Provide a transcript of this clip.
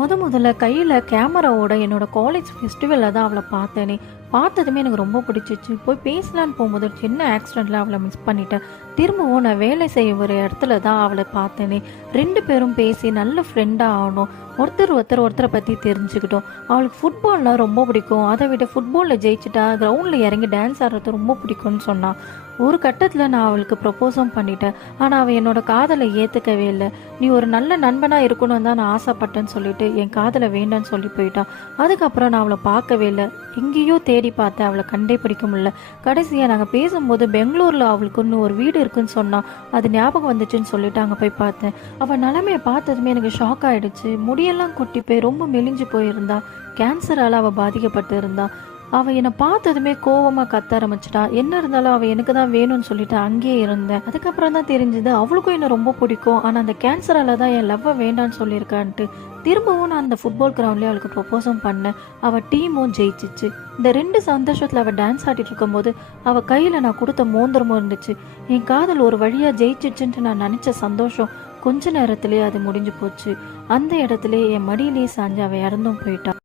முதல்ல கையில் கேமராவோட என்னோட காலேஜ் ஃபெஸ்டிவலில் தான் அவளை பார்த்தேனே. பார்த்ததுமே எனக்கு ரொம்ப பிடிச்சிச்சு. போய் பேசலான்னு போகும்போது சின்ன ஆக்சிடெண்ட்டில் அவளை மிஸ் பண்ணிட்டேன். திரும்பவும் நான் வேலை செய்ய ஒரு இடத்துல தான் அவளை பார்த்தேனே. 2 பேரும் பேசி நல்ல ஃப்ரெண்டாக ஆகணும். ஒருத்தரை பற்றி தெரிஞ்சுக்கிட்டோம். அவளுக்கு ஃபுட்பால்னால் ரொம்ப பிடிக்கும். அதை விட ஃபுட்பாலில் ஜெயிச்சுட்டா கிரவுண்டில் இறங்கி டான்ஸ் ஆடுறது ரொம்ப பிடிக்கும்னு சொன்னான். ஒரு கட்டத்தில் நான் அவளுக்கு ப்ரப்போஸும் பண்ணிட்டேன். ஆனால் அவள் என்னோட காதலை ஏற்றுக்கவே இல்லை. நீ ஒரு நல்ல நண்பனாக இருக்கணும்னு தான் நான் ஆசைப்பட்டேன்னு சொல்லிட்டு என் காதலை வேண்டான்னு சொல்லி போயிட்டான். அதுக்கப்புறம் நான் அவளை பார்க்கவே இல்லை. எங்கேயோ தேடி பார்த்தேன், அவளை கண்டே பிடிக்க முடியல. கடைசியாக நாங்கள் பேசும்போது பெங்களூரில் அவளுக்குன்னு ஒரு வீடு இருக்குன்னு சொன்னான். அது ஞாபகம் வந்துச்சுன்னு சொல்லிட்டு அங்கே போய் பார்த்தேன். அவள் நிலைமையை பார்த்ததுமே எனக்கு ஷாக் ஆகிடுச்சு. முடியெல்லாம் கொட்டி போய் ரொம்ப மெலிஞ்சு போயிருந்தா. கேன்சரால் அவள் பாதிக்கப்பட்டு இருந்தா. அவள் என்னை பார்த்ததுமே கோவமாக கத்த ஆரம்பிச்சிட்டா. என்ன இருந்தாலும் அவள் எனக்கு தான் வேணும்னு சொல்லிட்டு அங்கேயே இருந்தேன். அதுக்கப்புறம் தான் தெரிஞ்சது அவளுக்கும் என்னை ரொம்ப பிடிக்கும். ஆனால் அந்த கேன்சரால தான் என் லவ்வை வேண்டான்னு சொல்லியிருக்கான்ட்டு. திரும்பவும் நான் அந்த ஃபுட்பால் கிரவுண்ட்லேயே அவளுக்கு ப்ரொப்போஸும் பண்ணேன். அவள் டீமும் ஜெயிச்சிச்சு. இந்த 2 சந்தோஷத்தில் அவள் டான்ஸ் ஆடிட்டு இருக்கும்போது அவள் கையில் நான் கொடுத்த மோந்திரமும் இருந்துச்சு. என் காதல் ஒரு வழியாக ஜெயிச்சிச்சுன்ட்டு நான் நினச்ச சந்தோஷம் கொஞ்ச நேரத்திலே அது முடிஞ்சு போச்சு. அந்த இடத்துல என் மடியிலேயே சாஞ்சு அவள் இறந்தும் போயிட்டான்.